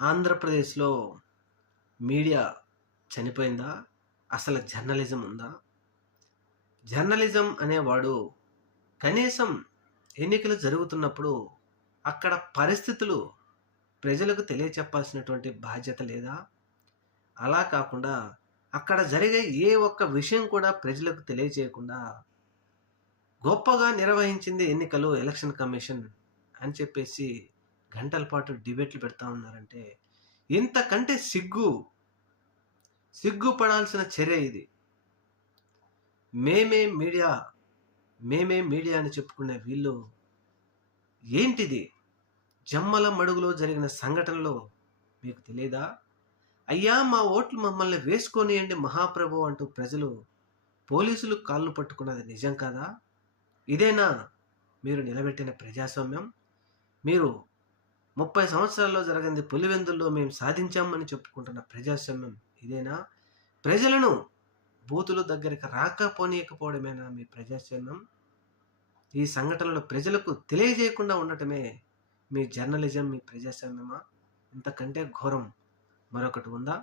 ఆంధ్రప్రదేశ్‌లో మీడియా చనిపోయిందా? అసలు జర్నలిజం ఉందా? జర్నలిజం అనేవాడు కనీసం ఎన్నికలు జరుగుతున్నప్పుడు అక్కడ పరిస్థితులు ప్రజలకు తెలియచెప్పాల్సినటువంటి బాధ్యత లేదా? అలా కాకుండా అక్కడ జరిగే ఏ ఒక్క విషయం కూడా ప్రజలకు తెలియజేయకుండా గొప్పగా నిర్వహించింది ఎన్నికలు ఎలక్షన్ కమిషన్ అని చెప్పేసి గంటల పాటు డిబేట్లు పెడతా ఉన్నారంటే ఇంతకంటే సిగ్గుపడాల్సిన చర్య ఇది. మేమే మీడియా, మేమే మీడియా అని చెప్పుకునే వీళ్ళు ఏంటిది? జమ్మల మడుగులో జరిగిన సంఘటనలు మీకు తెలీదా? అయ్యా మా ఓట్లు మమ్మల్ని వేసుకొనియండి మహాప్రభు అంటూ ప్రజలు పోలీసులు కాళ్ళు పట్టుకున్నది నిజం కాదా? ఇదేనా మీరు నిలబెట్టిన ప్రజాస్వామ్యం? మీరు 30 సంవత్సరాల్లో జరగంది పులివెందుల్లో మేము సాధించామని చెప్పుకుంటున్న ప్రజాస్వామ్యం ఇదేనా? ప్రజలను బూతుల దగ్గరికి రాకపోనీయకపోవడమేనా మీ ప్రజాస్వామ్యం? ఈ సంఘటనలు ప్రజలకు తెలియజేయకుండా ఉండటమే మీ జర్నలిజం, మీ ప్రజాస్వామ్యమా? ఇంతకంటే ఘోరం మరొకటి ఉందా?